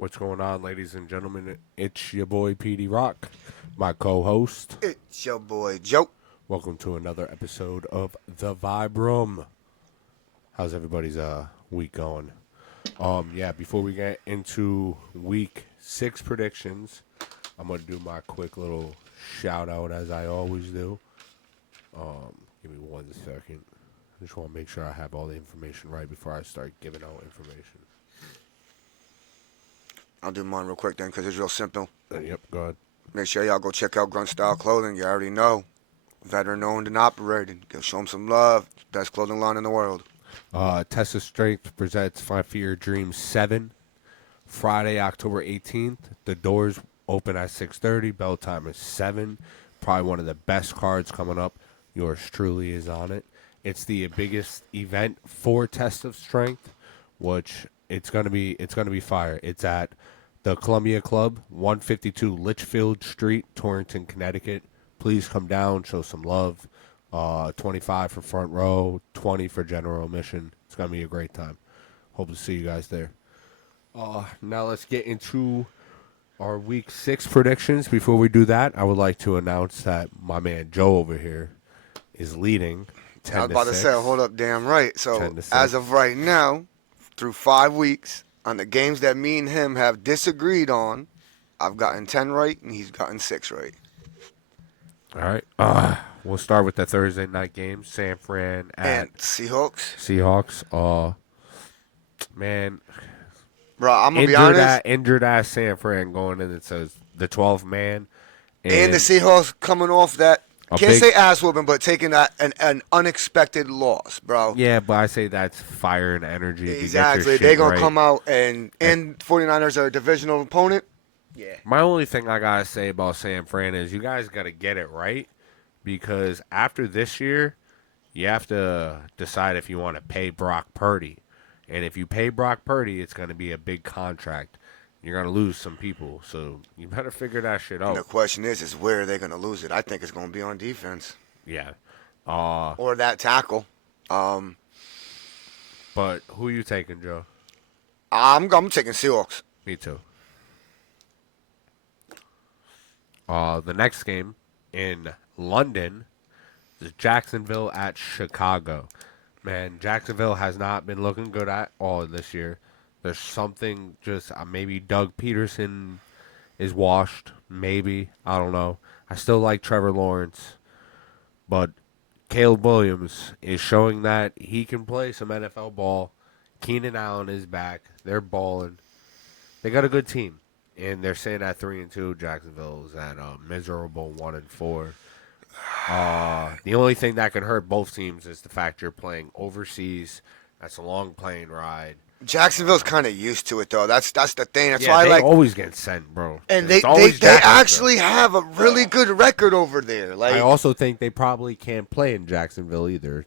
What's going on, ladies and gentlemen? It's your boy PD Rock, my co-host. It's your boy Joe. Welcome to another episode of The Vibe Room. How's everybody's week going? Before we get into week 6 predictions, I'm gonna do my quick little shout out as I always do. Give me 1 second. I just want to make sure I have all the information right before I start giving out information. I'll do mine real quick then because it's real simple. Yep, go ahead. Make sure y'all go check out Grunt Style Clothing. You already know. Veteran owned and operated. Go show them some love. Best clothing line in the world. Test of Strength presents Fight for Your Dreams 7, Friday, October 18th. The doors open at 6:30. Bell time is 7. Probably one of the best cards coming up. Yours truly is on it. It's the biggest event for Test of Strength, which it's gonna be fire. It's at the Columbia Club, 152 Litchfield Street, Torrington, Connecticut. Please come down, show some love. 25 for front row, 20 for general admission. It's going to be a great time. Hope to see you guys there. Now let's get into our week 6 predictions. Before we do that, I would like to announce that my man Joe over here is leading 10 I was about to 6. say, hold up, damn right. So 10 to 6. as of right now, through 5 weeks, on the games that me and him have disagreed on, I've gotten 10 right and he's gotten 6 right. All right. We'll start with the Thursday night game. San Fran at And Seahawks. Seahawks. Man, Bro, I'm going to be honest. injured ass San Fran going in. It says the 12th man. And the Seahawks coming off that, can't say ass whooping, but taking an unexpected loss, bro. Yeah, but I say that's fire and energy. Exactly. They're going to come out and 49ers are a divisional opponent. Yeah. My only thing I got to say about San Fran is you guys got to get it right because after this year, you have to decide if you want to pay Brock Purdy. And if you pay Brock Purdy, it's going to be a big contract. You're going to lose some people. So you better figure that shit out. And the question is where are they going to lose it? I think it's going to be on defense. Yeah. Or that tackle. But who you taking, Joe? I'm taking Seahawks. Me too. The next game in London is Jacksonville at Chicago. Man, Jacksonville has not been looking good at all this year. There's something just maybe Doug Peterson is washed. Maybe. I don't know. I still like Trevor Lawrence. But Caleb Williams is showing that he can play some NFL ball. Keenan Allen is back. They're balling. They got a good team. And they're saying at 3-2, Jacksonville is at a miserable 1-4. The only thing that can hurt both teams is the fact you're playing overseas. That's a long plane ride. Jacksonville's kind of used to it though. That's the thing. That's Yeah, why I they like. always get sent, bro. And It's they always Jacksonville. actually have a really good record over there. Like I also think they probably can't play in Jacksonville either.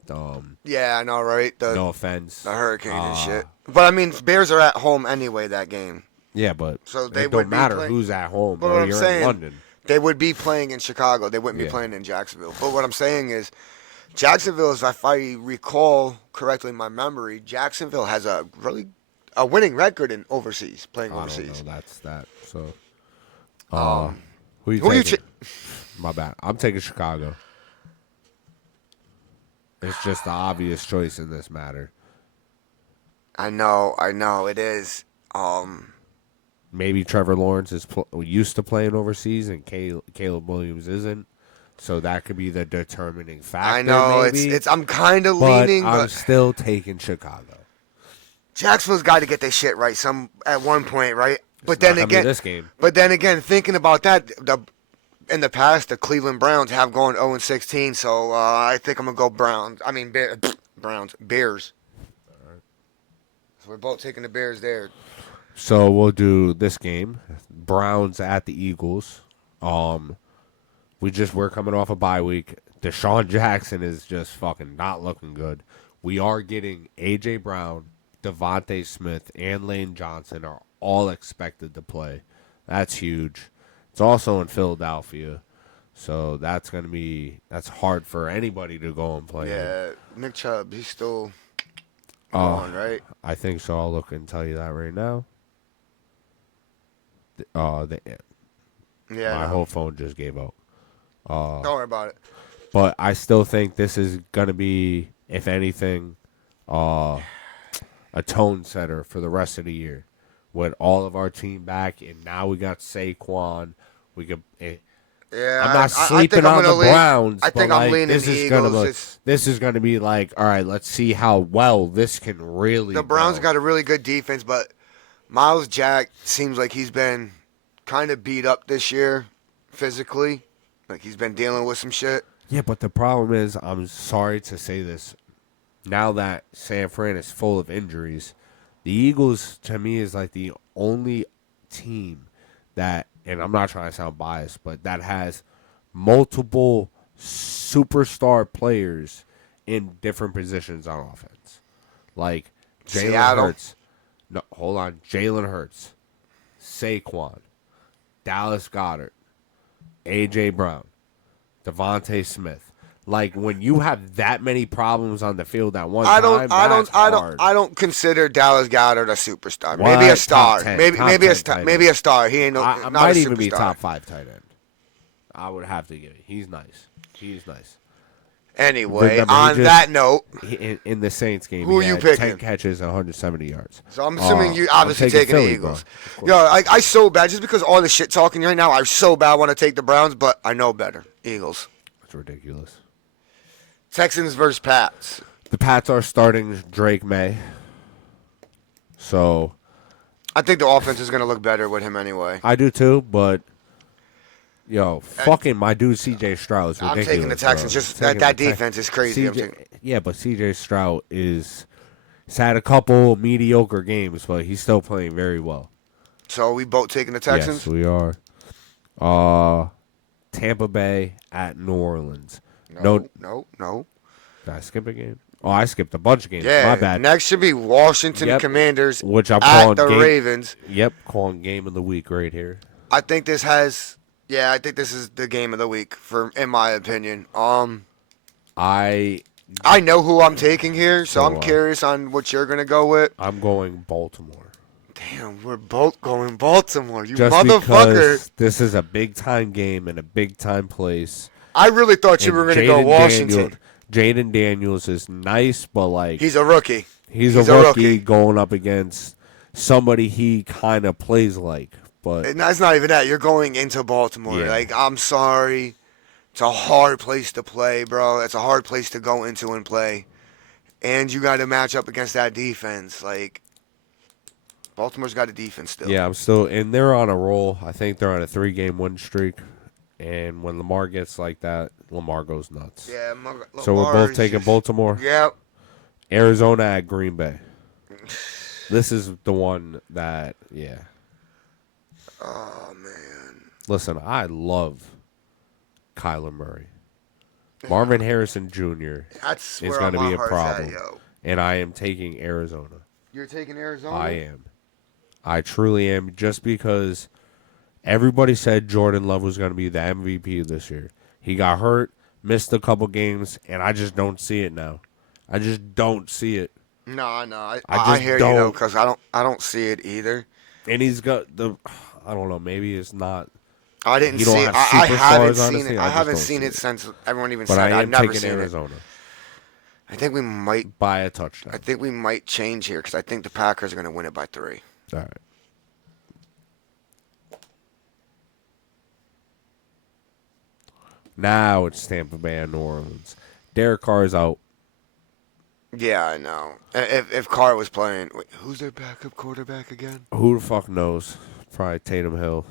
yeah, I know, right? No offense. The hurricane and shit. But I mean, Bears are at home anyway that game. Yeah, but So they it would don't be matter playing- who's at home. But Bro. what I'm You're saying- in London. They would be playing in Chicago. They wouldn't be Yeah. playing in Jacksonville. But what I'm saying is, Jacksonville, if I recall correctly in my memory, Jacksonville has a winning record in overseas, playing I overseas. don't know. That's that. So, who who you taking? My bad. I'm taking Chicago. It's just the obvious choice in this matter. I know, it is. Maybe Trevor Lawrence is used to playing overseas and Caleb Williams isn't. So that could be the determining factor. I know maybe. it's. I'm kind of but leaning, I'm but still taking Chicago. Jacksonville's got to get their shit right at one point, right? But It's then not gonna be again, this game. thinking about that, in the past, the Cleveland Browns have gone 0-16. So I think I'm gonna go Browns. I mean Browns, Bears. So we're both taking the Bears there. So we'll do this game. Browns at the Eagles. We're coming off a bye week. Deshaun Jackson is just fucking not looking good. We are getting A.J. Brown, Devontae Smith, and Lane Johnson are all expected to play. That's huge. It's also in Philadelphia. So that's hard for anybody to go and play. Yeah, Nick Chubb, he's still going, right? I think so. I'll look and tell you that right now. The Yeah, my no. whole phone just gave out. Don't worry about it. But I still think this is gonna be, if anything, a tone setter for the rest of the year. With all of our team back, and now we got Saquon. We could. I'm Yeah, not I think sleeping I'm on the gonna lean. Browns, I but think I'm like leaning Eagles. It's this is gonna be like, all right, let's see how well this can really the Browns go. got a really good defense, but Miles Jack seems like he's been kind of beat up this year physically. Like he's been dealing with some shit. Yeah, but the problem is, I'm sorry to say this, now that San Fran is full of injuries, the Eagles to me is like the only team that, and I'm not trying to sound biased, but that has multiple superstar players in different positions on offense. Like Jalen Seattle. Hurts. No, hold on. Jalen Hurts, Saquon, Dallas Goddard, A.J. Brown, Devontae Smith. Like when you have that many problems on the field at one time, that's hard. I don't consider Dallas Goddard a superstar. What? Maybe a Top star. 10, maybe top maybe a 10 star. tight Maybe end. a star. He ain't no I not might a even be superstar. top 5 tight end. I would have to give it. He's nice. He's nice. Anyway, Remember, he on just- that note, In the Saints game, Who he are you had picking? 10 catches and 170 yards. so I'm assuming you I'm obviously taking the Philly, bro. Eagles. Of course. Yo, I so bad just because all the shit talking right now. I so bad want to take the Browns, but I know better. Eagles. That's ridiculous. Texans versus Pats. The Pats are starting Drake May. So I think the offense is gonna look better with him anyway. I do too, but yo, fucking my dude CJ Stroud is ridiculous. I'm taking the Texans. bro. Just Taking that the Tex- defense is crazy. I'm taking, Yeah, but CJ Stroud he's had a couple mediocre games, but he's still playing very well. so we both taking the Texans. Yes, we are. Tampa Bay at New Orleans. No, No. did I skip a game? Oh, I skipped a bunch of games. Yeah. My bad. Next should be Washington Yep. Commanders Which I'm at calling the game. Ravens. Yep, calling game of the week right here. I think this has. Yeah, I think this is the game of the week in my opinion. I I know who I'm taking here, so So, I'm curious on what you're gonna go with. I'm going Baltimore. Damn, we're both going Baltimore. You Just motherfucker. because this is a big time game in a big time place. I really thought you And were gonna go Washington. Jaden Daniels is nice, but like He's a rookie. he's a a rookie rookie. going up against somebody he kind of plays like. But And that's not even that. You're going into Baltimore. Yeah. Like, I'm sorry. It's a hard place to play, bro. It's a hard place to go into and play. And you got to match up against that defense. Like, Baltimore's got a defense still. yeah, I'm still, and they're on a roll. I think they're on a 3-game win streak. And when Lamar gets like that, Lamar goes nuts. Yeah. So we're both taking Baltimore. Yep. Arizona at Green Bay. This is the one that, yeah. Oh, man. Listen, I love Kyler Murray. Marvin Harrison Jr. That's is where going to my be a heart's problem. At, yo. And I am taking Arizona. You're taking Arizona? I am. I truly am, just because everybody said Jordan Love was going to be the MVP this year. He got hurt, missed a couple games, and I just don't see it now. I just don't see it. No. I just hear you, though, don't. because I don't see it either. And he's got the, I don't know, maybe it's not. I didn't You don't see. have I haven't superstars seen on the it. team? I I just haven't don't seen see it it. since everyone even But said I it. am I've never taking seen it. Arizona I think we might. by a touchdown. I think we might change here because I think the Packers are going to win it by 3. All right. Now it's Tampa Bay and New Orleans. Derek Carr is out. Yeah, I know. If Carr was playing, wait, who's their backup quarterback again? Who the fuck knows? Probably Tatum Hill.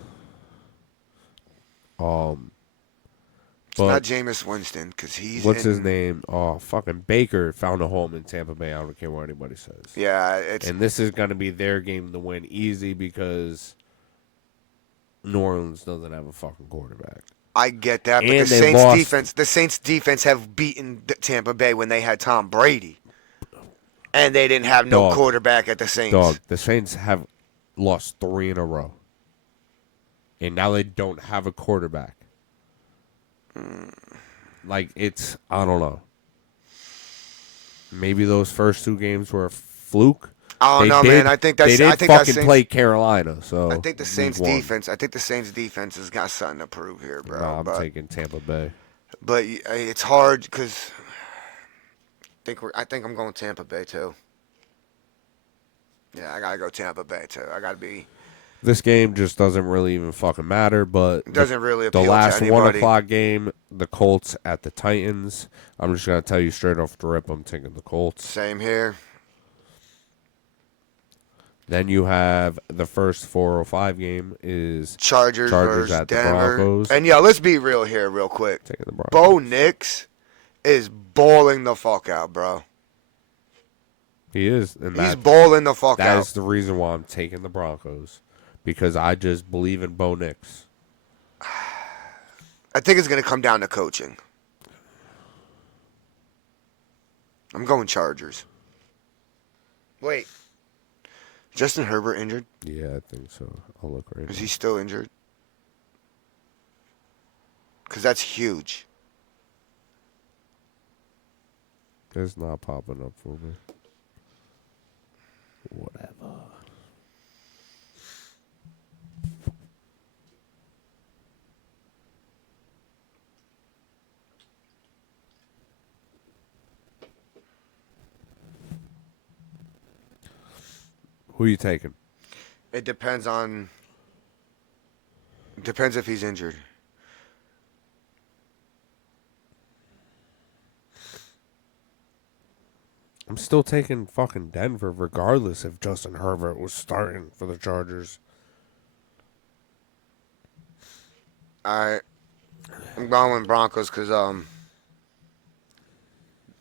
It's not But Jameis Winston because he's. what's his in- name? Oh, fucking Baker found a home in Tampa Bay. I don't care what anybody says. Yeah, it's. And this is going to be their game to win easy because New Orleans doesn't have a fucking quarterback. I get that, but And the they Saints lost. defense. The Saints defense have beaten Tampa Bay when they had Tom Brady, and they didn't have no Dog. quarterback at the Saints. Dog, the Saints have lost 3 in a row. And now they don't have a quarterback. Like, it's, I don't know. Maybe those first 2 games were a fluke. I don't They know, did. man. I think that's. They did I think that fucking Saints, play Carolina. So I think the week Saints one. defense. I think the Saints defense has got something to prove here, bro. Nah, I'm taking Tampa Bay. But it's hard because I think I'm going Tampa Bay too. Yeah, I gotta go Tampa Bay too. I gotta be. This game just doesn't really even fucking matter. But It doesn't really the appeal last to anybody. 1:00 game, the Colts at the Titans. I'm just gonna tell you straight off the rip. I'm taking the Colts. Same here. Then you have the first 4:05 game is Chargers versus at the Denver. Broncos. And yeah, let's be real here, real quick. Taking the Broncos. Bo Nix is balling the fuck out, bro. He is, and He's balling the fuck that out. is the reason why I'm taking the Broncos, because I just believe in Bo Nix. I think it's gonna come down to coaching. I'm going Chargers. Wait. Justin Herbert injured? Yeah, I think so. I'll look right Is now. he still injured? Because that's huge. It's not popping up for me. Whatever. Who are you taking? It depends on. Depends if he's injured. I'm still taking fucking Denver, regardless if Justin Herbert was starting for the Chargers. I'm going with Broncos because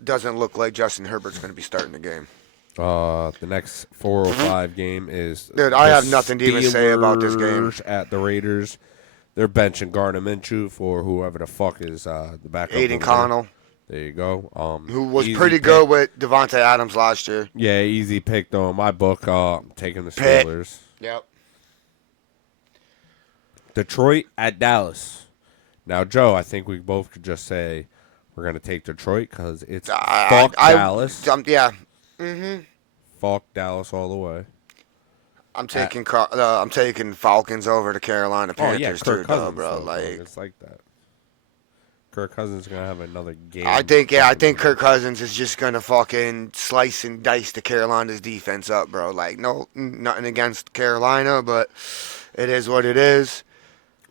doesn't look like Justin Herbert's going to be starting the game. The next 4:05 game is. Dude, I the have nothing to even say about this game. Steelers at the Raiders. They're benching Gardner Minshew for whoever the fuck is the backup. Aiden over there. Connell, There you go. who was easy pretty pick. good with Devontae Adams last year. Yeah, easy pick though. In my book, I'm taking the Pick. Steelers. Yep. Detroit at Dallas. Now, Joe, I think we both could just say we're gonna take Detroit because it's fuck Dallas. Yeah. Fuck Dallas all the way. I'm taking Falcons over the Carolina Panthers Kirk too, Cousins, though, bro. though, Like, it's like that. Kirk Cousins is gonna have another game. I think Kirk Cousins is just gonna fucking slice and dice the Carolina's defense up, bro. Like, no, nothing against Carolina, but it is what it is.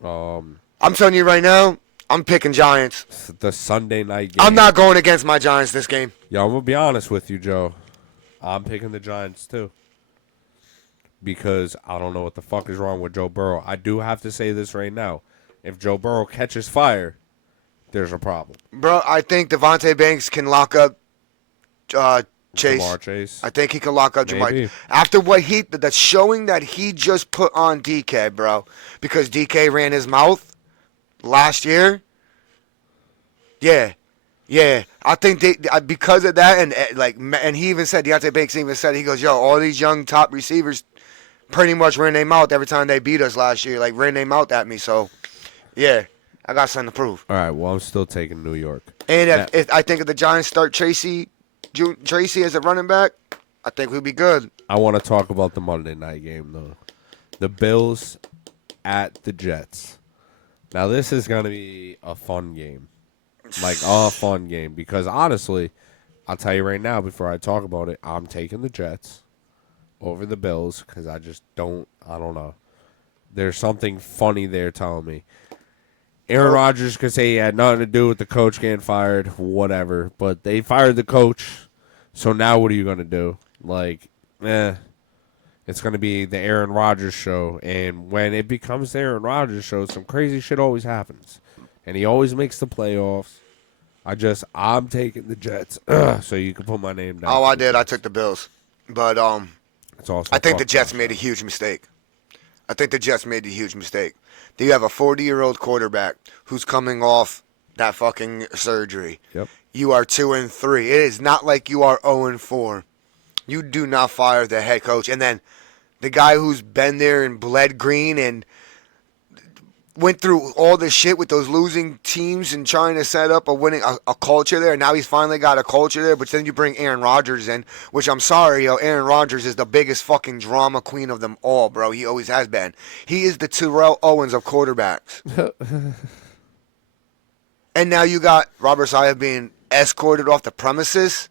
I'm telling you right now, I'm picking Giants. The Sunday night game. I'm not going against my Giants this game. Yeah, I'm gonna be honest with you, Joe. I'm picking the Giants too. Because I don't know what the fuck is wrong with Joe Burrow. I do have to say this right now. If Joe Burrow catches fire, there's a problem. Bro, I think Devontae Banks can lock up Chase. Jamar Chase. I think he can lock up Maybe. Jamar. After what the showing that he just put on DK, bro, because DK ran his mouth last year. Yeah. I think because of that, and he even said, Deontay Banks even said, he goes, yo, all these young top receivers pretty much ran their mouth every time they beat us last year, like ran their mouth at me. So, yeah, I got something to prove. All right, well, I'm still taking New York. And if I think if the Giants start Tracy as a running back, I think we'll be good. I want to talk about the Monday night game, though. The Bills at the Jets. Now, this is going to be a fun game. Like, a fun game. Because, honestly, I'll tell you right now, before I talk about it, I'm taking the Jets over the Bills because I don't know. There's something funny there telling me. Aaron Rodgers could say he had nothing to do with the coach getting fired, whatever. But they fired the coach, so now what are you going to do? Like, it's going to be the Aaron Rodgers show. And when it becomes the Aaron Rodgers show, some crazy shit always happens. And he always makes the playoffs. I'm taking the Jets, so you can put my name down. Oh, I did. I took the Bills. But It's also I think the fucked Jets up. made a huge mistake. Do you have a 40-year-old quarterback who's coming off that fucking surgery? Yep. You are 2-3. It is not like you are 0-4. You do not fire the head coach. And then the guy who's been there and bled green and went through all this shit with those losing teams and trying to set up a culture there. And now he's finally got a culture there. But then you bring Aaron Rodgers in, which I'm sorry, yo, Aaron Rodgers is the biggest fucking drama queen of them all, bro. He always has been. He is the Terrell Owens of quarterbacks. And now you got Robert Saleh being escorted off the premises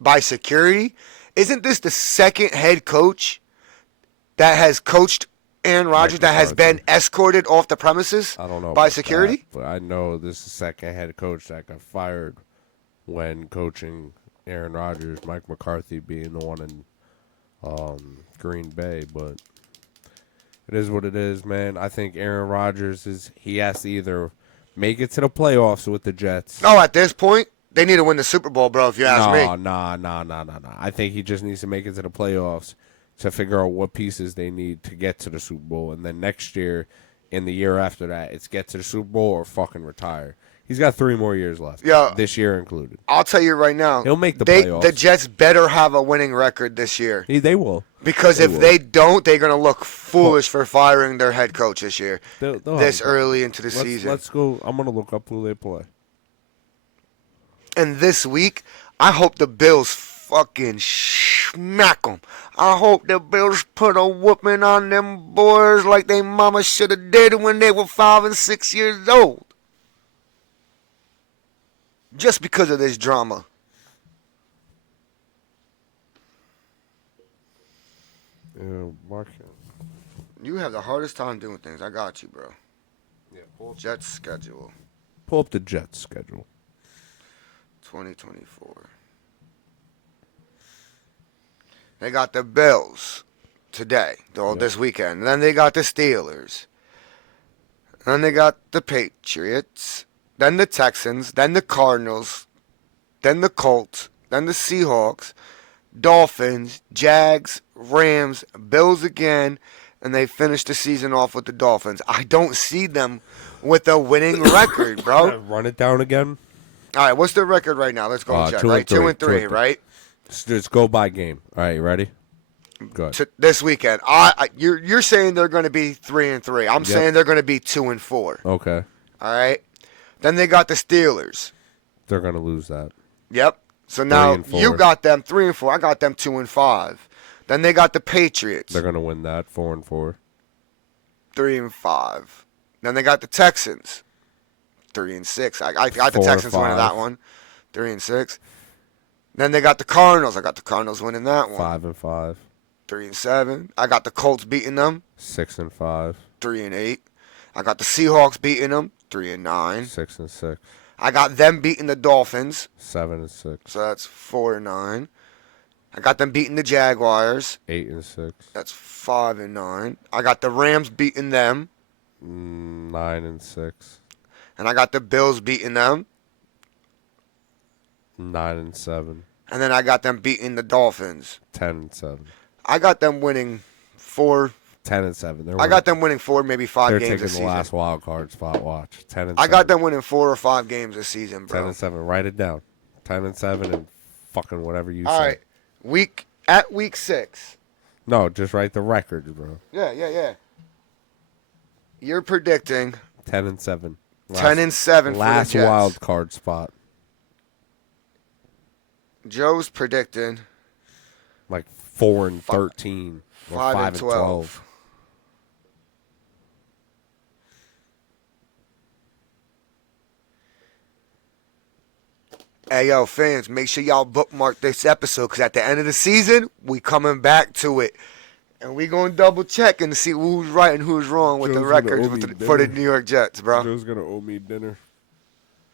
by security. Isn't this the second head coach that has coached Aaron Rodgers that has been escorted off the premises I don't know by about security? that, but I know this is the second head coach that got fired when coaching Aaron Rodgers, Mike McCarthy being the one in Green Bay. But it is what it is, man. I think Aaron Rodgers he has to either make it to the playoffs with the Jets. No, at this point, they need to win the Super Bowl, bro, if you ask me. No. I think he just needs to make it to the playoffs to figure out what pieces they need to get to the Super Bowl. And then next year, in the year after that, it's get to the Super Bowl or fucking retire. He's got 3 more years left, this year included. I'll tell you right now. He'll make the playoffs. The Jets better have a winning record this year. They will. Because if they don't, they're going to look foolish for firing their head coach this year, this early into the season. Let's go. I'm going to look up who they play. And this week, I hope the Bills fucking smack them. I hope the Bills put a whooping on them boys like they mama should have did when they were 5 and 6 years old. Just because of this drama. Mark. You have the hardest time doing things. I got you, bro. Yeah, Jets schedule. Pull up the Jets schedule. 2024. They got the Bills today, this weekend. And then they got the Steelers. Then they got the Patriots. Then the Texans. Then the Cardinals. Then the Colts. Then the Seahawks. Dolphins. Jags. Rams. Bills again. And they finish the season off with the Dolphins. I don't see them with a winning record, bro. Run it down again. All right, what's the record right now? Let's go and check. 2 and 3, right? Just go by game. All right, you ready? Go ahead. This weekend, you're saying they're going to be 3 and 3. I'm saying they're going to be 2 and 4. Okay. All right. Then they got the Steelers. They're going to lose that. Yep. So now you got them 3 and 4. I got them 2 and 5. Then they got the Patriots. They're going to win that 4 and 4. 3 and 5. Then they got the Texans. 3 and 6. I got the Texans winning that one. 3 and 6. Then they got the Cardinals. I got the Cardinals winning that one. 5 and 5. 3 and 7. I got the Colts beating them. 6 and 5. 3 and 8. I got the Seahawks beating them. 3 and 9. 6 and 6. I got them beating the Dolphins. 7 and 6. So that's 4 and 9. I got them beating the Jaguars. 8 and 6. That's 5 and 9. I got the Rams beating them. 9 and 6. And I got the Bills beating them. 9 and 7. And then I got them beating the Dolphins. 10 and 7. I got them winning 4. 10 and 7. I got them winning 4, maybe 5 They're games this taking season. the last wild card spot. Watch. 10 and 7. I got them winning 4 or 5 games this season, bro. 10 and 7. Write it down. 10 and 7 and fucking whatever you say. All right. Week 6. No, just write the record, bro. Yeah. You're predicting 10 and 7. 10 and 7 for the last Jets. wild card spot. Joe's predicting Like 4 and 13 or 5 5 and 12. Hey, yo, fans, make sure y'all bookmark this episode because at the end of the season, we coming back to it. And we going to double check and see who's right and who's wrong with Joe's the records for the New York Jets, bro. Joe's going to owe me dinner.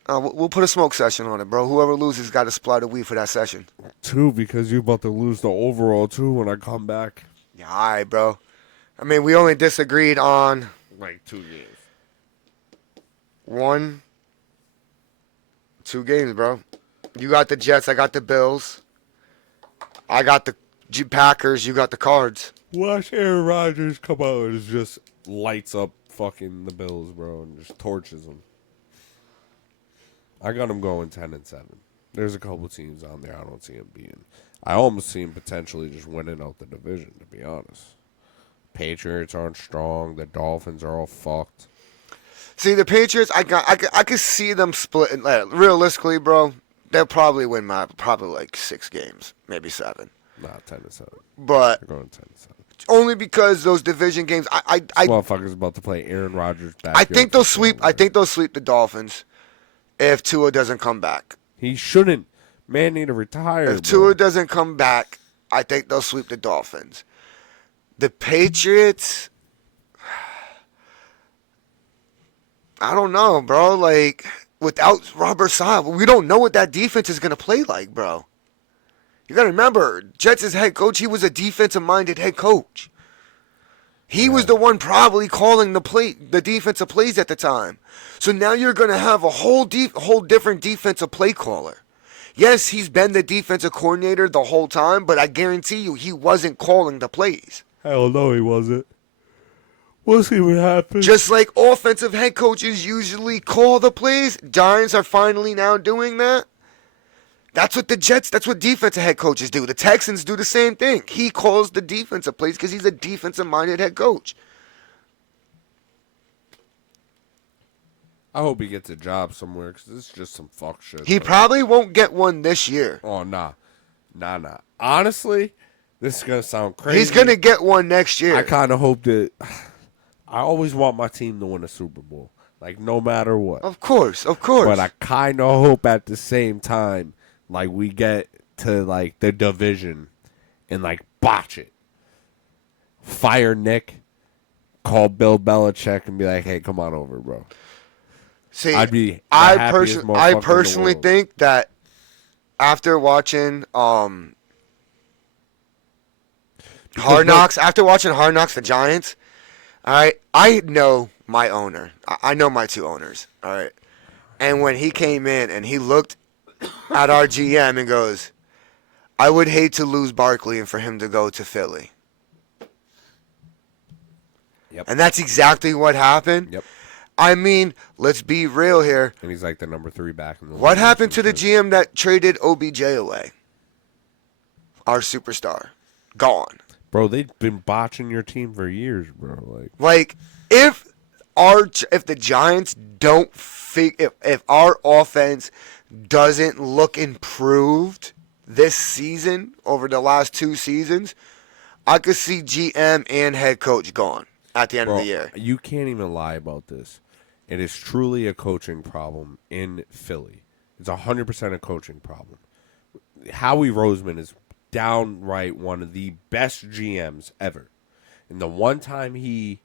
We'll put a smoke session on it, bro. Whoever loses got to supply the weed for that session. 2 because you're about to lose the overall 2 when I come back. Yeah, all right, bro. I mean, we only disagreed on Like 2 games. 1, 2 games, bro. You got the Jets, I got the Bills. I got the Packers, you got the Cards. Watch Aaron Rodgers come out and just lights up fucking the Bills, bro, and just torches them. I got him going 10 and 7. There's a couple teams on there I don't see him being. I almost see him potentially just winning out the division, to be honest. Patriots aren't strong. The Dolphins are all fucked. See, the Patriots, I could see them splitting. Like, realistically, bro, they'll probably win probably like 6 games, maybe 7. Nah, 10-7. But They're going 10-7. only because those division games, This motherfucker's about to play Aaron Rodgers back. I think they'll sweep. I think they'll sweep the Dolphins if Tua doesn't come back. He shouldn't. Man need to retire. If Tua doesn't come back, I think they'll sweep the Dolphins. The Patriots, I don't know, bro. Like, without Robert Saleh, we don't know what that defense is going to play like, bro. You got to remember, Jets' head coach, he was a defensive-minded head coach. He was the one probably calling the defensive plays at the time. So now you're going to have a whole different defensive play caller. Yes, he's been the defensive coordinator the whole time, but I guarantee you he wasn't calling the plays. Hell no, he wasn't. We'll see what happens. Just like offensive head coaches usually call the plays, Giants are finally now doing that. That's what defensive head coaches do. The Texans do the same thing. He calls the defensive plays because he's a defensive-minded head coach. I hope he gets a job somewhere because this is just some fuck shit. He probably won't get one this year. Oh, nah. Honestly, this is going to sound crazy. He's going to get one next year. I kind of hope that... I always want my team to win a Super Bowl. Like, no matter what. Of course. But I kind of hope at the same time, like, we get to, like, the division and, like, botch it. Fire Nick, call Bill Belichick, and be like, hey, come on over, bro. See, I personally think that after watching Hard Knocks, the Giants, all right, I know my owner. I know my 2 owners, all right. And when he came in and he looked at our GM and goes, I would hate to lose Barkley and for him to go to Philly. Yep. And that's exactly what happened. Yep. I mean, let's be real here. And he's like the number 3 back in the league. What happened to the GM that traded OBJ away? Our superstar. Gone. Bro, they've been botching your team for years, bro. Like if the Giants don't if our offense doesn't look improved this season over the last 2 seasons, I could see GM and head coach gone at the end of the year. You can't even lie about this. It is truly a coaching problem in Philly. It's 100% a coaching problem. Howie Roseman is downright one of the best GMs ever. And the one time he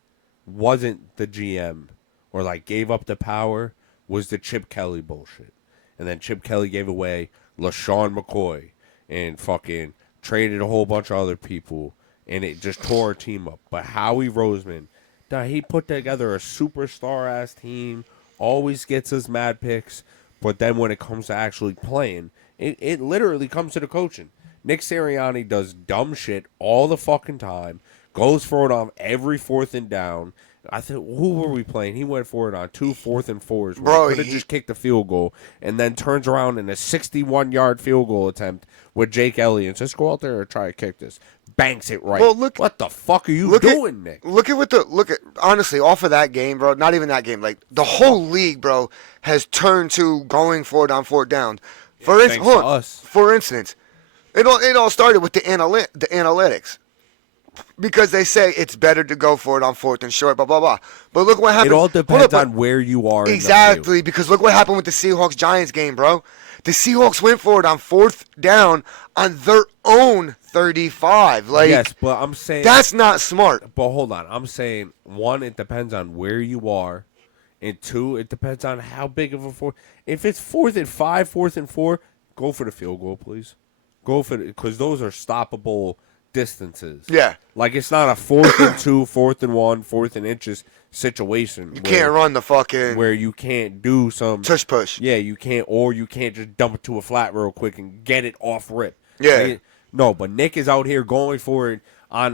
wasn't the GM or like gave up the power was the Chip Kelly bullshit. And then Chip Kelly gave away LaShawn McCoy and fucking traded a whole bunch of other people, and it just tore our team up. But Howie Roseman, he put together a superstar-ass team, always gets us mad picks, but then when it comes to actually playing, it literally comes to the coaching. Nick Sirianni does dumb shit all the fucking time, goes for it on every 4th and down. I think, who were we playing? He went for it on 2 4th and 4s. Bro, he could have just kicked the field goal and then turns around in a 61-yard field goal attempt with Jake Elliott and says, go out there and try to kick this. Banks it right. Well, what the fuck are you doing, Nick? Look at honestly, off of that game, bro, not even that game, like the whole league, bro, has turned to going for it on 4th down. For instance, it all started with the analytics. Because they say it's better to go for it on 4th and short, blah, blah, blah. But look what happened. It all depends on where you are. Exactly, because look what happened with the Seahawks-Giants game, bro. The Seahawks went for it on 4th down on their own 35. Like, yes, but I'm saying... That's not smart. But hold on. I'm saying, 1, it depends on where you are. And 2, it depends on how big of a 4th. If it's 4th and 5, 4th and 4, go for the field goal, please. Go for it, because those are stoppable distances. Yeah. Like, it's not a 4th and 2, 4th and 1, 4th and inches situation. You can't run the fucking... Where you can't do some... Tush push. Yeah, you can't, or you can't just dump it to a flat real quick and get it off rip. Yeah. No, but Nick is out here going for it on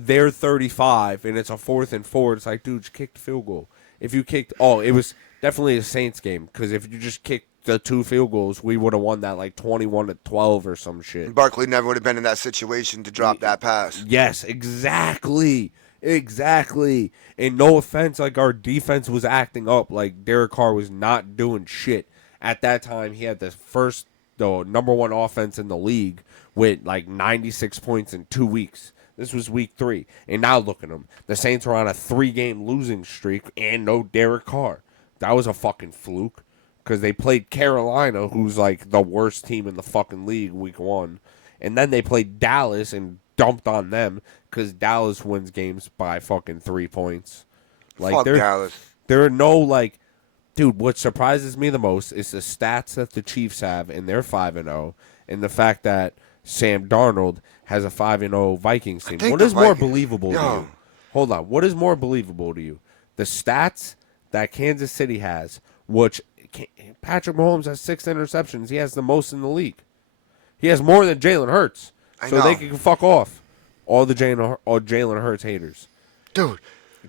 their 35, and it's a 4th and 4. It's like, dude, just kick the field goal. If you kicked... Oh, it was definitely a Saints game, because if you just kicked the 2 field goals, we would have won that like 21-12 or some shit. Barkley never would have been in that situation to drop that pass. Yes, exactly. Exactly. And no offense, like our defense was acting up. Like Derek Carr was not doing shit. At that time, he had the number one offense in the league with like 96 points in 2 weeks. This was week 3. And now look at them. The Saints are on a 3-game losing streak and no Derek Carr. That was a fucking fluke. Because they played Carolina, who's like the worst team in the fucking league week 1. And then they played Dallas and dumped on them because Dallas wins games by fucking 3 points. Like Fuck Dallas. There are no like, dude. What surprises me the most is the stats that the Chiefs have, and they're 5-0, and the fact that Sam Darnold has a 5-0 Vikings team. What is more believable to you? Hold on. What is more believable to you? The stats that Kansas City has, which Patrick Mahomes has 6 interceptions. He has the most in the league. He has more than Jalen Hurts. So they can fuck off. All the Jalen Hurts haters. Dude.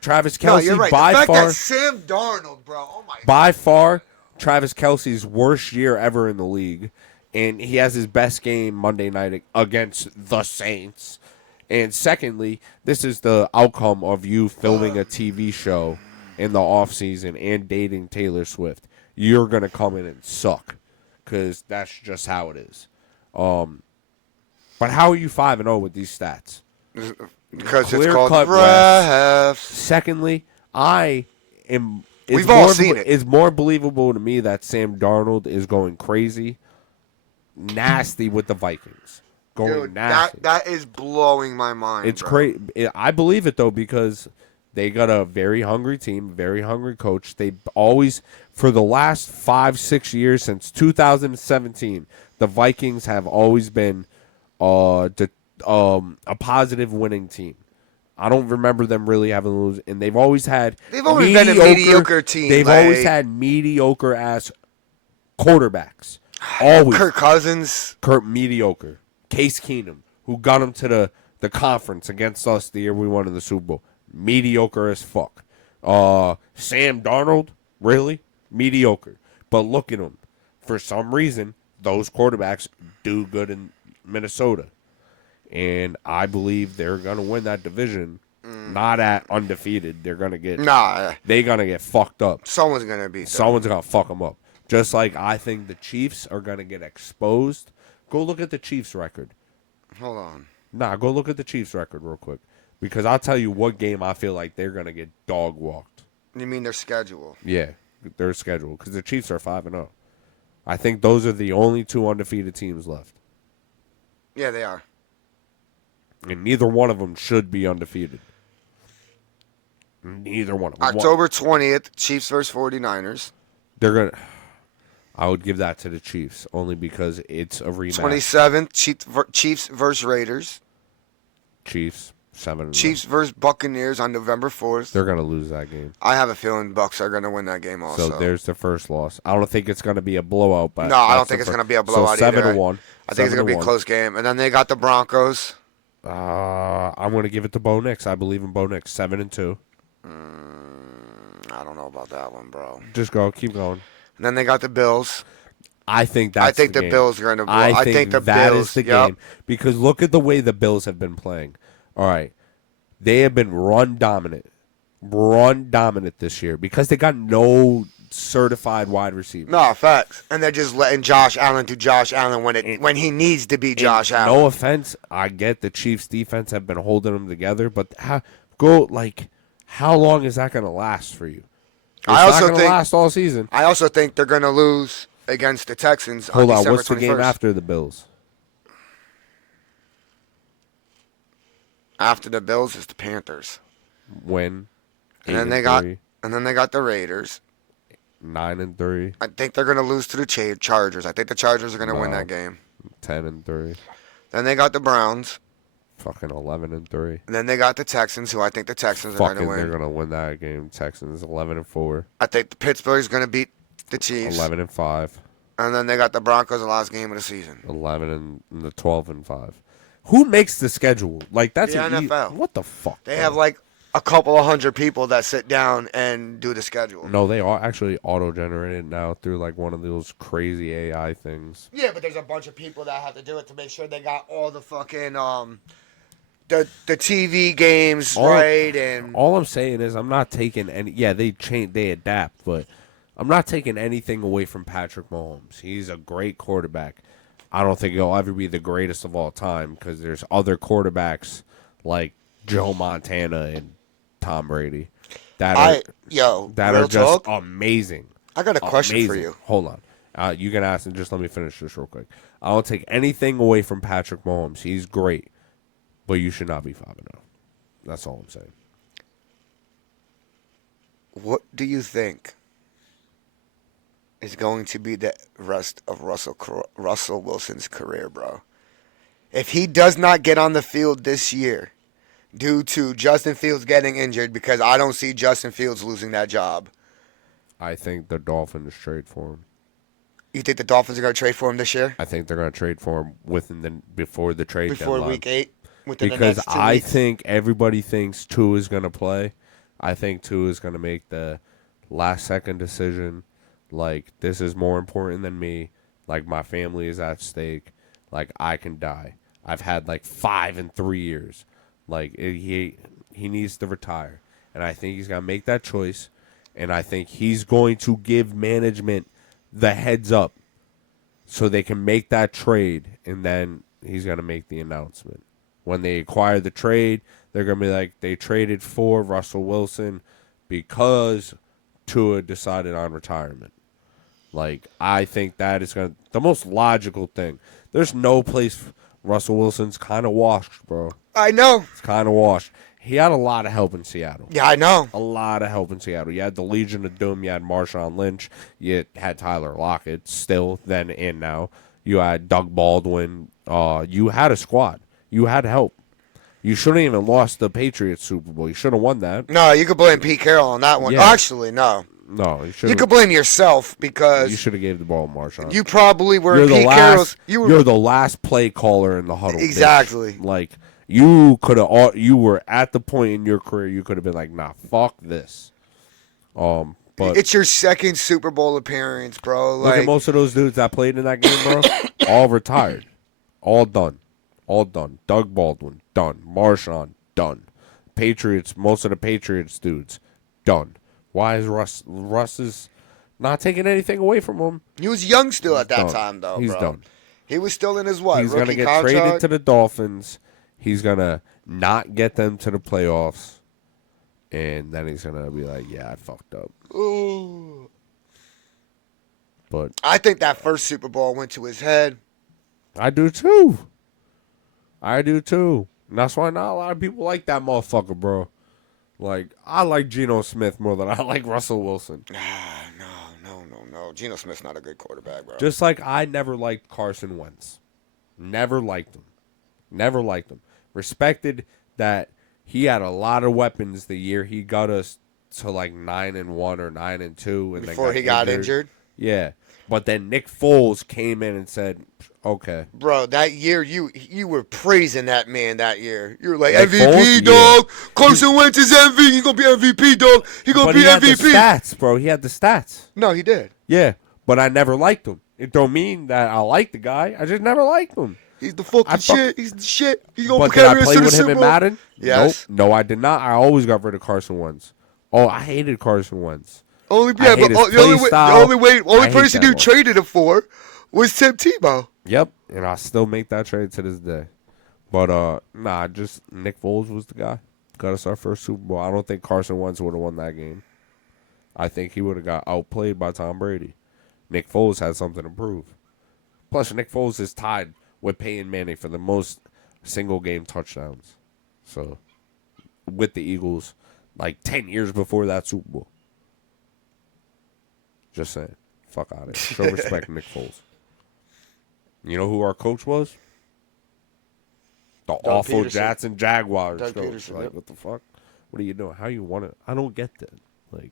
Travis Kelce, you're right. by the fact far. That Sam Darnold, bro. Oh my by far, Travis Kelce's worst year ever in the league. And he has his best game Monday night against the Saints. And secondly, this is the outcome of you filming a TV show in the offseason and dating Taylor Swift. You're going to come in and suck. Because that's just how it is. But how are you 5-0 with these stats? Because it's called refs. Secondly, We've all seen it. It's more believable to me that Sam Darnold is going crazy, nasty with the Vikings. Dude, nasty. That is blowing my mind. It's crazy. I believe it, though, because they got a very hungry team, very hungry coach. They always, for the last 5-6 years, since 2017, the Vikings have always been a positive winning team. I don't remember them really having to lose, and they've always been a mediocre team. They've always had mediocre ass quarterbacks. Always. Kirk Cousins, mediocre. Case Keenum, who got him to the conference against us the year we won in the Super Bowl, mediocre as fuck. Sam Darnold, really mediocre. But look at him. For some reason, those quarterbacks do good in Minnesota. And I believe they're going to win that division. Not at undefeated. They're going to get... They're going to get fucked up. Someone's going to beat them. Someone's going to fuck them up. Just like I think the Chiefs are going to get exposed. Go look at the Chiefs' record. Hold on. Go look at the Chiefs' record real quick. Because I'll tell you what game I feel like they're going to get dog-walked. You mean their schedule? Yeah, their schedule. Because the Chiefs are 5-0. I think those are the only 2 undefeated teams left. Yeah, they are. And neither one of them should be undefeated. Neither one of them. October 20th, Chiefs versus 49ers. They're going to... I would give that to the Chiefs, only because it's a rematch. 27th, Chiefs versus Raiders. Chiefs, 7. Chiefs versus Buccaneers on November 4th. They're going to lose that game. I have a feeling Bucs are going to win that game also. So there's the first loss. I don't think it's going to be a blowout. But no, I don't think it's going to be a blowout so either. 7-1. I think it's going to be a close game. And then they got the Broncos. I'm going to give it to Bo Nix. I believe in Bo Nix. 7-2. I don't know about that one, bro. Just go. Keep going. And then they got the Bills. I think the Bills are going to blow. I think the that Bills, is the game. Because look at the way the Bills have been playing. All right. They have been run dominant this year because they got no certified wide receiver. No, facts. And they're just letting Josh Allen do Josh Allen when he needs to be Josh Allen. No offense, I get the Chiefs defense have been holding them together, but how long is that going to last for you? It's not going to last all season. I also think they're going to lose against the Texans on December 21st. What's the game after the Bills? After the Bills is the Panthers. Win. And then they got the Raiders. 9-3. I think they're going to lose to the Chargers. I think the Chargers are going to win that game. 10-3. Then they got the Browns. Fucking 11-3. And then they got the Texans, who I think the Texans are going to win. They're going to win that game. Texans 11-4. I think the Pittsburgh's going to beat the Chiefs. 11-5. And then they got the Broncos, the last game of the season. 12-5. Who makes the schedule? Like that's the NFL. What the fuck? They have like a couple of hundred people that sit down and do the schedule. No, they are actually auto-generated now through like one of those crazy AI things. Yeah, but there's a bunch of people that have to do it to make sure they got all the fucking the TV games, All- right? And All I'm saying is I'm not taking any. Yeah, they change, they adapt, but I'm not taking anything away from Patrick Mahomes. He's a great quarterback. I don't think he'll ever be the greatest of all time because there's other quarterbacks like Joe Montana and Tom Brady that are that real are just talk. amazing. I got a question for Amazing. you. Hold on. You can ask and just let me finish this real quick. I don't take anything away from Patrick Mahomes. He's great, but you should not be 5-0. That's all I'm saying. What do you think is going to be the rest of Russell Wilson's career, bro? If he does not get on the field this year due to Justin Fields getting injured, because I don't see Justin Fields losing that job. I think the Dolphins trade for him. You think the Dolphins are going to trade for him this year? I think they're going to trade for him before the trade Before deadline. week 8? Within Because the next 2 I weeks? think everybody thinks Tua is going to play. I think Tua is going to make the last second decision. Like, this is more important than me. Like, my family is at stake. Like, I can die. I've had like 5 in 3 years. Like, he needs to retire. And I think he's going to make that choice. And I think he's going to give management the heads up so they can make that trade. And then he's going to make the announcement. When they acquire the trade, they're going to be like, they traded for Russell Wilson because Tua decided on retirement. Like, I think that is going to the most logical thing. There's no place Russell Wilson's kind of washed, bro. I know. It's kind of washed. He had a lot of help in Seattle. Yeah, I know. A lot of help in Seattle. You had the Legion of Doom. You had Marshawn Lynch. You had Tyler Lockett still, then and now. You had Doug Baldwin. You had a squad. You had help. You shouldn't even lost the Patriots Super Bowl. You should have won that. No, you could blame Pete Carroll on that one. Yeah. Actually, no. No, You could blame yourself because you should have gave the ball to Marshawn. you probably were You're the Pete last. Carroll's. You're the last play caller in the huddle. Exactly. Bitch. Like you could have. You were at the point in your career you could have been like, nah, fuck this. But it's your second Super Bowl appearance, bro. look at most of those dudes that played in that game, bro. All retired, all done, all done. Doug Baldwin done. Marshawn done. Patriots. Most of the Patriots dudes done. Why is Russ is not taking anything away from him? He was young still at that done. time, though. He's bro. done. He was still in his what? He's rookie gonna get contract? traded to the Dolphins. He's gonna not get them to the playoffs, and then he's gonna be like, "Yeah, I fucked up." Ooh. But I think that first Super Bowl went to his head. I do too. I do too. And that's why not a lot of people like that motherfucker, bro. Like, I like Geno Smith more than I like Russell Wilson. No. Geno Smith's not a good quarterback, bro. Just like I never liked Carson Wentz. Never liked him. Never liked him. Respected that he had a lot of weapons the year he got us to like 9-1 or 9-2, and Before he got injured. Yeah, but then Nick Foles came in and said, "Okay, Bro, that year you were praising that man that year. You were like, Nick MVP, Foles? dog. Carson Wentz is MVP. He's going to be MVP, dog. He's going but to be he had the MVP. stats, bro. He had the stats. No, he did. Yeah, but I never liked him. It don't mean that I like the guy. I just never liked him. He's the fucking shit. He's the shit. He's going But to did I carry us play to the with him Super in Bowl. Madden? Yes. Nope. No, I did not. I always got rid of Carson Wentz. Oh, I hated Carson Wentz. Only I hate his play the only I hate person that you one. traded him for was Tim Tebow. Yep, and I still make that trade to this day. But just Nick Foles was the guy. Got us our first Super Bowl. I don't think Carson Wentz would have won that game. I think he would have got outplayed by Tom Brady. Nick Foles had something to prove. Plus, Nick Foles is tied with Peyton Manning for the most single game touchdowns. So, with the Eagles, like 10 years before that Super Bowl. Just saying. Fuck out of it. Show respect to Nick Foles. You know who our coach was? The awful Peterson. Jackson Jaguars Doug coach. Peterson, Like, yep. what the fuck? What are you doing? How you want it? I don't get that. Like,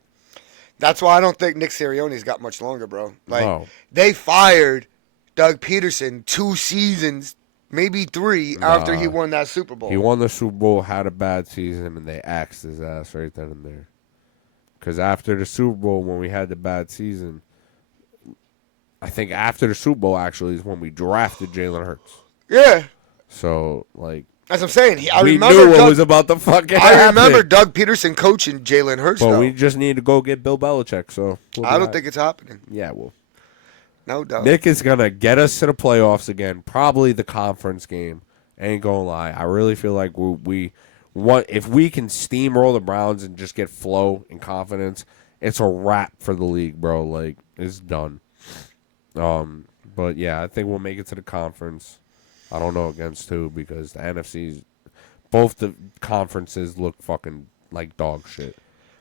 That's why I don't think Nick Sirianni's got much longer, bro. Like No. they fired Doug Peterson 2 seasons, maybe 3, after he won that Super Bowl. he won the Super Bowl, had a bad season, and they axed his ass right then and there. Because after the Super Bowl, when we had the bad season, I think after the Super Bowl, actually, is when we drafted Jalen Hurts. Yeah. So, like, That's what I'm saying. I We remember knew what Doug, was about to fucking I happen. remember Doug Peterson coaching Jalen Hurts. But though. we just need to go get Bill Belichick. So we'll I be don't all think it's happening. right. Yeah, well, No doubt. Nick is gonna get us to the playoffs again. Probably the conference game. Ain't gonna lie. I really feel like we want if we can steamroll the Browns and just get flow and confidence, it's a wrap for the league, bro. Like it's done. But yeah, I think we'll make it to the conference. I don't know against who because the NFC's both the conferences look fucking like dog shit.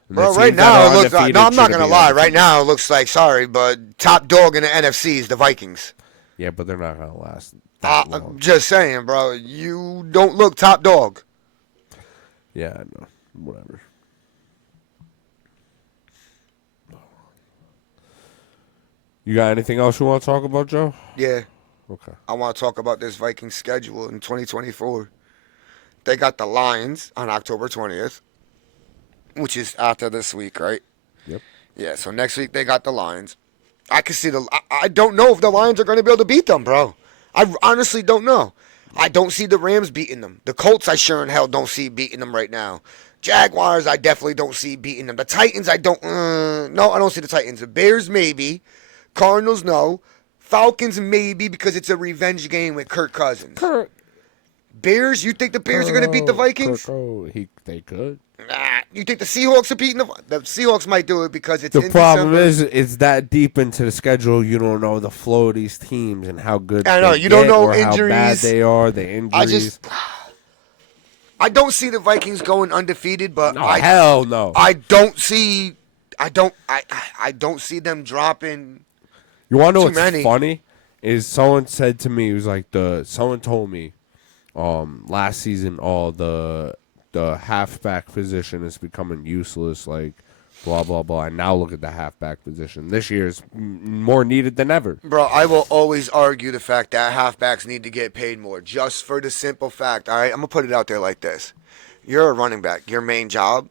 And Bro, the right teams that now are it looks like. undefeated No, I'm not shouldn't gonna be lie. Right undefeated. now it looks like. Sorry, but top dog in the NFC is the Vikings. Yeah, but they're not gonna last that long. I'm just saying, bro. You don't look top dog. Yeah, I know. Whatever. You got anything else you want to talk about, Joe? Yeah, Okay. I want to talk about this Vikings schedule in 2024. They got the Lions on October 20th, which is after this week, right? Yep. Yeah. So next week they got the Lions. I can see the. I don't know if the Lions are going to be able to beat them, bro. I honestly don't know. I don't see the Rams beating them. The Colts, I sure in hell don't see beating them right now. Jaguars, I definitely don't see beating them. The Titans, I don't. No, I don't see the Titans. The Bears, maybe. Cardinals, no. Falcons, maybe because it's a revenge game with Kirk Cousins. Bears, you think the Bears are going to beat the Vikings? They could. Nah. You think the Seahawks are beating the Seahawks might do it because it's The in problem December. is, it's that deep into the schedule. You don't know the flow of these teams and how good. I know, they you don't get know or how bad injuries. they are. The injuries. I don't see the Vikings going undefeated, but No, hell no. I don't see I don't see them dropping. You want to know too what's many. funny? Is someone said to me, it was like someone told me, last season, the halfback position is becoming useless, like blah blah blah. And now look at the halfback position. This year is more needed than ever. Bro, I will always argue the fact that halfbacks need to get paid more, just for the simple fact. All right, I'm gonna put it out there like this: you're a running back. Your main job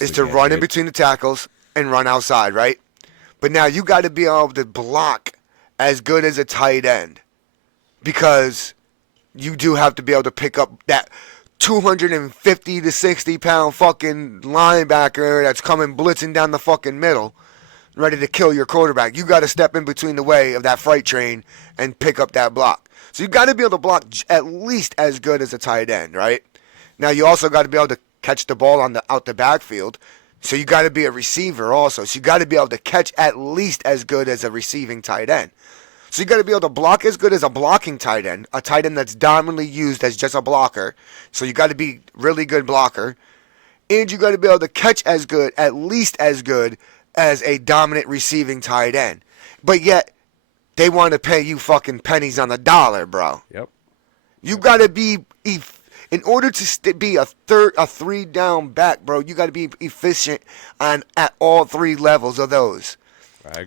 is to get run in hit. between the tackles and run outside, right? But now you got to be able to block as good as a tight end, because you do have to be able to pick up that 250 to 60 pound fucking linebacker that's coming blitzing down the fucking middle, ready to kill your quarterback. You got to step in between the way of that freight train and pick up that block. So you got to be able to block at least as good as a tight end, right? Now you also got to be able to catch the ball out the backfield. So you got to be a receiver also. So you got to be able to catch at least as good as a receiving tight end. So you got to be able to block as good as a blocking tight end, a tight end that's dominantly used as just a blocker. So you got to be really good blocker, and you got to be able to catch as good, at least as good as a dominant receiving tight end. But yet they want to pay you fucking pennies on the dollar, bro. Yep. You got to be in order to be a three down back, bro. You got to be efficient at all three levels of those.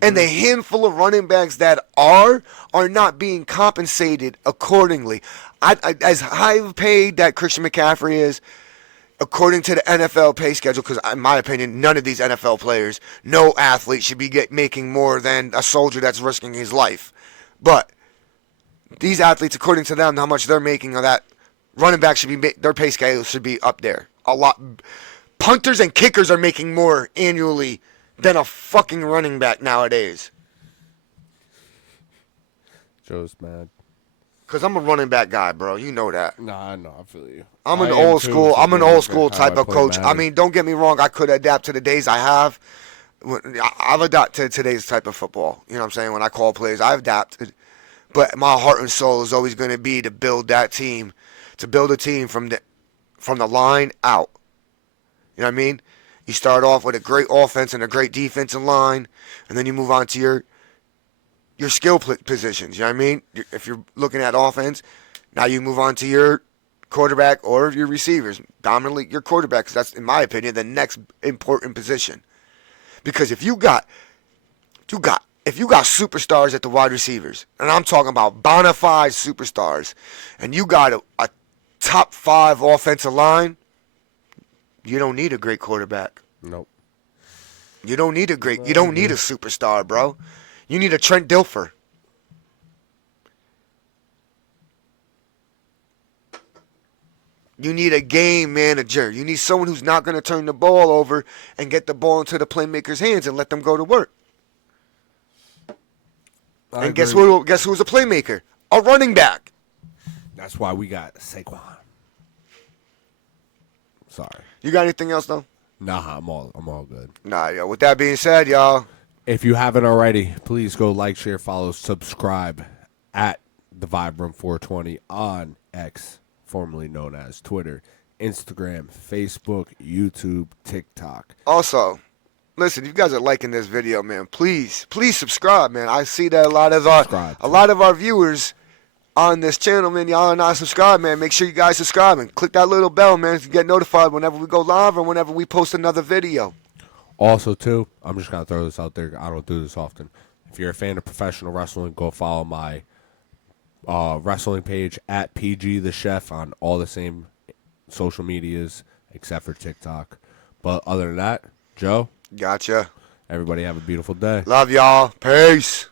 And the handful of running backs that are not being compensated accordingly. As high paid that Christian McCaffrey is, according to the NFL pay schedule, because in my opinion, none of these NFL players, no athlete should be making more than a soldier that's risking his life. But these athletes, according to them, how much they're making of that, running back should be, their pay scale should be up there a lot. Punters and kickers are making more annually than a fucking running back nowadays. Joe's mad. Cause I'm a running back guy, bro. You know that. Nah, I know. I feel you. I'm an I am old too, school. for I'm an being old school how type I of play coach. I Madden. mean, don't get me wrong. I could adapt to the days I have. I've adapted to today's type of football. You know what I'm saying? When I call plays, I've adapted. But my heart and soul is always going to be to build that team, to build a team from the line out. You know what I mean? You start off with a great offense and a great defensive line, and then you move on to your skill positions. You know what I mean? If you're looking at offense, now you move on to your quarterback or your receivers. Dominantly your quarterback, because that's, in my opinion, the next important position. Because if you got superstars at the wide receivers, and I'm talking about bona fide superstars, and you got a top 5 offensive line, you don't need a great quarterback. Nope. You don't need a superstar, bro. You need a Trent Dilfer. You need a game manager. You need someone who's not going to turn the ball over and get the ball into the playmaker's hands and let them go to work. I And guess agree. Guess who's a playmaker? A running back. That's why we got Saquon. Sorry. You got anything else though? Nah, I'm all good. Nah, yo. With that being said, y'all. If you haven't already, please go like, share, follow, subscribe at the Vibe Room 420 on X, formerly known as Twitter, Instagram, Facebook, YouTube, TikTok. Also, listen, if you guys are liking this video, man, please subscribe, man. I see that Subscribe. a lot of our viewers on this channel, man, y'all are not subscribed, man. Make sure you guys subscribe and click that little bell, man, to get notified whenever we go live or whenever we post another video. Also, too, I'm just going to throw this out there. I don't do this often. If you're a fan of professional wrestling, go follow my wrestling page at PG the Chef on all the same social medias except for TikTok. But other than that, Joe, Gotcha. everybody have a beautiful day. Love y'all. Peace.